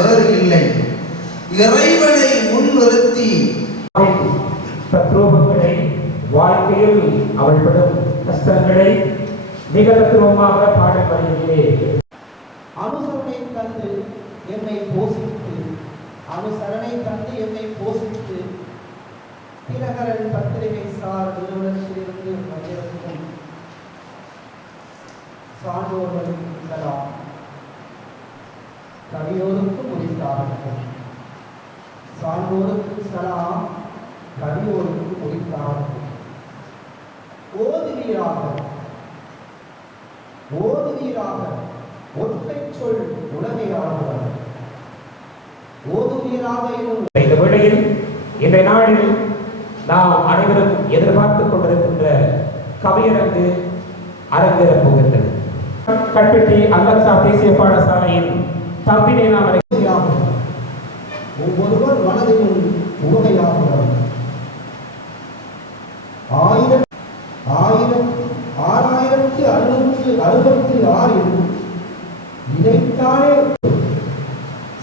வேறு இல்லை. இறைவனை முன்னிறுத்தி தத்ரூபங்களை, வாழ்க்கையில் அவள் படும் கஷ்டங்களை மிக தத்துவமாக பாடப்படுகிறே. அனுசரணை தந்து என்னை போஷித்து, அனுசரணை தந்து என்னை போஷித்து, தினகரன் பத்திரிகை சார் நிறுவனத்திலிருந்து வந்திருக்கும் சான்றோர்களுக்கு சலாம். கவியோருக்கு முடித்தார்கள். சான்றோருக்கு சலாம், கவியோருக்கு முடித்தார்கள். ஓதுவீராக ஒற்றை சொல் உலகை ஆளுவர். ஓதுவீராக இந்த வேளையில் இந்த நாளில் நாம் அனைவரும் எதிர்பார்த்துக் கொண்டிருக்கின்ற கவியரங்கு அரங்கேறப் போகின்றது. கட்பெட்டி அல்லக்ஸா தேசிய பாடசாலையின் தம்பினை நாம் ஒவ்வொருவர் மனதிலும் உவகையாகுவர். 6666 இதைத்தானே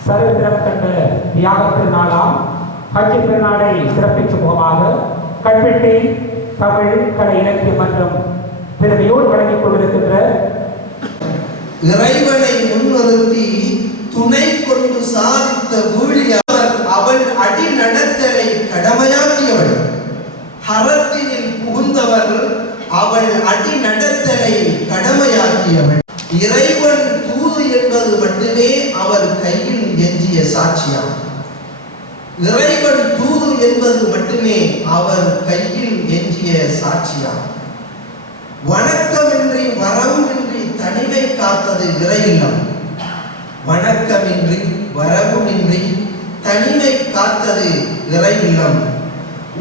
சரித்திரம் கண்ட தியாக திருநாளாம் ஹஜ் திருநாளை சிறப்பிக்கும் முகமாக கட்பெட்டி தமிழ் கலை இலக்கிய மன்றம் பெருமையோடு வழங்கிக் கொண்டிருக்கின்ற இறைவனை முன்னிறுத்தி துணை கொண்டு சாதித்த ஊழியர் அவள் அடி நடத்தலை கடமையாக்கியவள். ஹரத்தினில் புகுந்தவர் அவள் அடி நடத்தலை கடமையாக்கியவள். இறைவன் தூது என்பது மட்டுமே அவர் கையில் எஞ்சிய சாட்சியம். இறைவன் தூது என்பது மட்டுமே அவர் கையில் எஞ்சிய சாட்சியம். வணக்கமின்றி வரவுமின்றி தனிமை காத்தது இறையில்லம். வணக்கமின்றி வரவுமின்றி தனிமை காத்தது இறையில்லம்.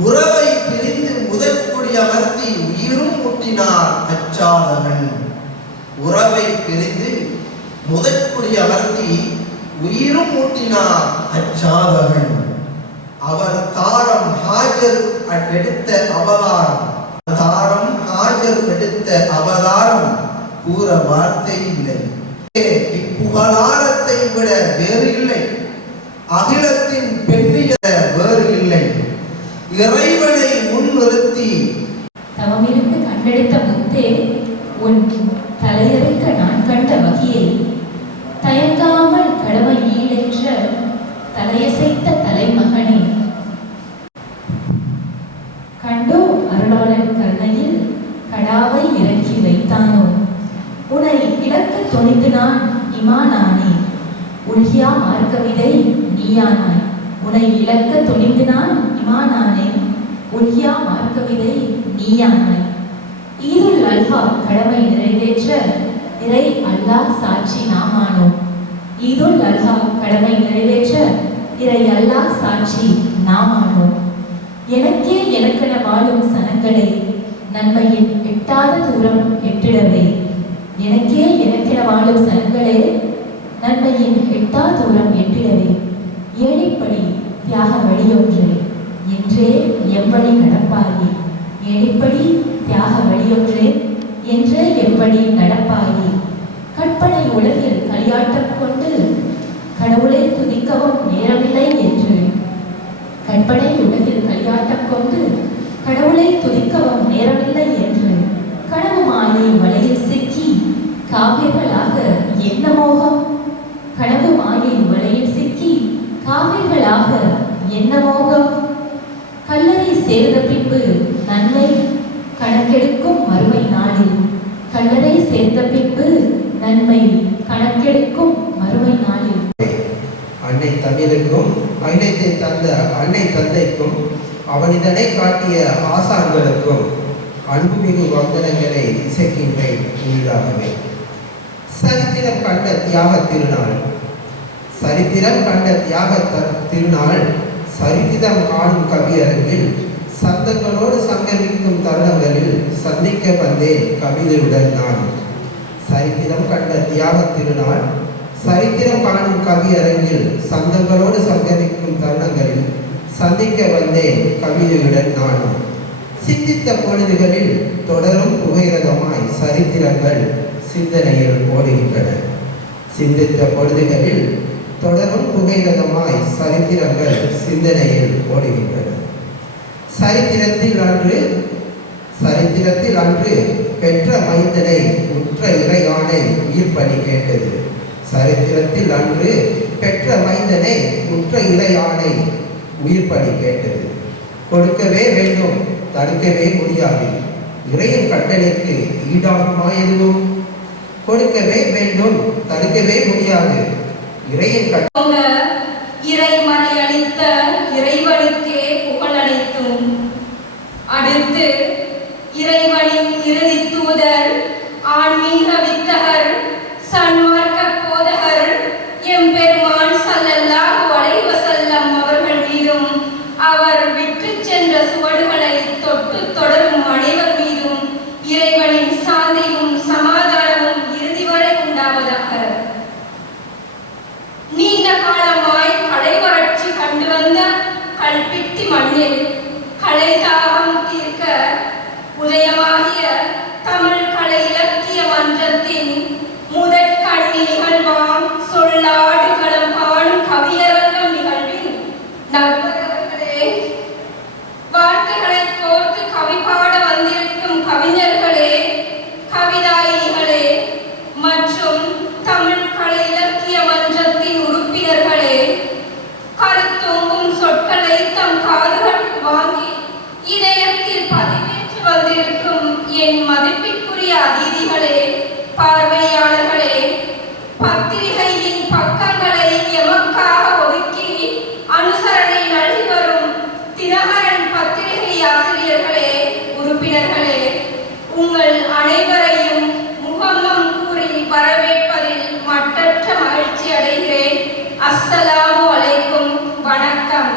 உறவை பிரிந்து முதற்குடி அமர்த்தி உயிரும் முட்டினார் அச்சாதகன். உறவை பிரிந்து முதற்குடி அமர்த்தி உயிரும் மூட்டினார் அச்சாதகன். அவர் தாரம் ஹாஜர் எடுத்த அவதாரம் கூற வார்த்தை இல்லை. இப்புகழாரத்தை விட வேறு இல்லை. அகிலத்தின் பெண்ணிய வேறு இல்லை. இறைவனை முன்னிறுத்தி தவமிருந்து கண்டெடுத்த முத்தே, உன் தலையறுக்க நான் கண்ட வகையை தயங்காமல் கடமை ஈடேற்ற தலையசைத்த தலைமகனே, கண்டோ அருளாளன் கருணையில் கடாவை இறக்கி வைத்தானோ, உன்னை இழக்க துணிந்து நான் இமானானே, உள்கியா மார்க்கவிதை நீயானாய். உன்னை இழக்க துணிந்து நான் இமானானே, உள்கியா மார்க்கவிதை நீயானாய். ஈதுல் அல்ஹா கடமை நிறைவேற்ற இறை அல்லாஹ் சாட்சி நாமானோம். ஈதுல் அல்ஹா கடமை நிறைவேற்ற இறை அல்லாஹ் சாட்சி நாமானோம். எனக்கே எனக்கென வாழும் சனங்களை நன்மையின் எட்டாத தூரம் எட்டிடவே. எனக்கே எனக்கென வாழும் சனங்களே நன்மையின் எட்டா தூரம் எட்டிடவே. ஏழிப்படி தியாக வழியொன்றே என்றே எவ்வழி நடப்பாயே. ஏழிப்படி தியாக வழியொன்றே என்றே எவ்வழி நடப்பாயே. கற்பனை உலகில் களியாட்டம் கொண்டு கடவுளை துதிக்கவும் நேரமில்லை என்று. கற்பனை உலகில் களியாட்டம் கொண்டு கடவுளை துதிக்கவும் நேரமில்லை என்று கனவு மாயை வலையில் சிக்கி காவிர்களாக என்ன மோகம். கனவு மாயை வலையில் சிக்கி காவிர்களாக என்ன மோகம். கல்லறை சேர்ந்த பின்பு நன்மை கணக்கெடுக்கும் மறுமை நாளில். கல்லறை சேர்ந்த பின்பு நன்மை கணக்கெடுக்கும் மறுமை நாளில். அன்னை தமிழுக்கும் அன்னைத்தை தந்த அன்னை தந்தைக்கும் அவனிதனை காட்டிய ஆசான்களுக்கும் அன்புமிகு வந்தனங்களை இசைக்கின்றேன் உள்ளாகவே. சரித்திரம் கண்ட தியாக திருநாள். சரித்திரம் கண்ட தியாக திருநாள். சரித்திரம் காணும் கவியரங்கில் சந்தங்களோடு சங்கமிக்கும் தருணங்களில் சந்திக்க வந்தேன் கவிதையுடன் நான். சரித்திரம் கண்ட தியாக திருநாள். சரித்திரம் காணும் கவியரங்கில் சந்தங்களோடு சங்கமிக்கும் தருணங்களில் சந்திக்க வந்தேன் கவிதையுடன் நான். சிந்தித்த பொழுதுகளில் தொடரும் புகைரதமாய் சரித்திரங்கள் சிந்தனையில் ஓடுகின்றன. சிந்தித்த பொழுதுகளில் தொடரும் புகையிரதமாய் சரித்திரங்கள் சிந்தனையில் ஓடுகின்றன. சரித்திரத்தில் அன்று பெற்ற மைந்தனை உற்ற இறையானை உயிர் பலி கேட்டது. சரித்திரத்தில் அன்று பெற்ற மைந்தனை உற்ற இறையானை உயிர் பலி கேட்டது. கொடுக்கவே வேண்டும், தடுக்கவே முடியாது. இறையின் கட்டளைக்கு ஈடாகுமா எதுவும்? கொடுக்கவே வேண்டும், தடுக்கவே முடியாது. இறையின் இறைமறை அளித்த இறைவனுக்கே புகழனைத்தும். அடுத்து இறைவனின் இறுதி தூதர், ஆன்மீக வித்தகர், சன்மார்க்க போதகர் எம்பெருமான் ஸல்லல்லாஹு அலைஹி வஸல்லம் அவர்கள் மீதும் அவர் விட்டு சென்ற சுவடுகளை தொட்டு தொடரும் அனைவர் மீதும் இறைவனின் சாந்தியும் சமாதானமும் இறுதி வரை உண்டாவதாக. நீண்ட காலமாய் களைவறட்சி கண்டு வந்த கல்பிட்டி மண்ணில் கலைதாகம் தீர்க்க உதயமாகிய தமிழ் கலை இலக்கிய மன்றத்தின் முதற் கண்ணி நிகழ்வாம் சொல்லாடு களம் காணும் கவியரங்கம் நிகழ்வின் நண்பர்களே, வார்த்தைகளை கோர்த்து கவி பாட வந்திருக்கும் கவிஞர்களே, கவிதாயினிகளே மற்றும் தமிழ் கலை இலக்கிய மன்றத்தின் உறுப்பினர்களே, கருத்தோங்கும் சொற்களை தம் காதுகளுக்கு வாங்கி இதயத்தில் பதிவேற்றி வந்திருக்கும் என் மதிப்பிற்குரிய அதிதிகளே, பார்வையாளர்களே, பத்திரிகையின் பக்கங்களை எமக்காக ஒதுக்கி அனுசரணை நல்கி வரும் தினகரன் பத்திரிகை ஆசிரியர்களே, உறுப்பினர்களே, உங்கள் அனைவரையும் முகம்மம் கூறி வரவேற்பதில் மட்டற்ற மகிழ்ச்சி அடைகிறேன். அஸ்ஸலாமு அலைக்கும். வணக்கம்.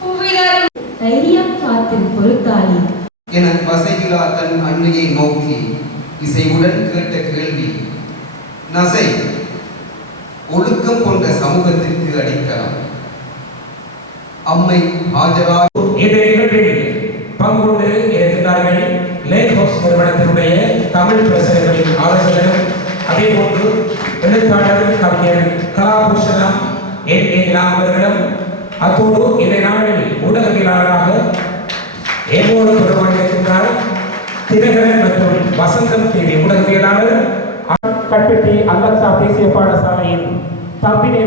புவிதரும் தைரியம் காத்தின் பொறுத்தாளி என வசையிலா தன் அன்னையை நோக்கி இசைவுடன் கேட்ட கேள்வி நசை ஒழுக்கம் கொண்ட சமூகத்திற்கு அடிக்கலாம். அம்மை ஹாஜரா இந்த நிகழ்வில் பங்கு கொண்டு இருக்கின்றார்கள் லேகோஸ் நிறுவனத்தினுடைய தமிழ் பிரசகர்களின் ஆலோசகரும் அதே போன்று எழுத்தாளர் கவிஞர் கலாபூஷணம் அவர்களும் அத்தோடு இந்த நாளில் ஊடகவியலாளராக ஏமோடு தொடர்பாக தினகரன் மற்றும் வசந்தம் தேவி ஊடகவியலாளர் கட்பெட்டி அல்லக்ஸா தேசிய பாடசாலையின் தம்பினை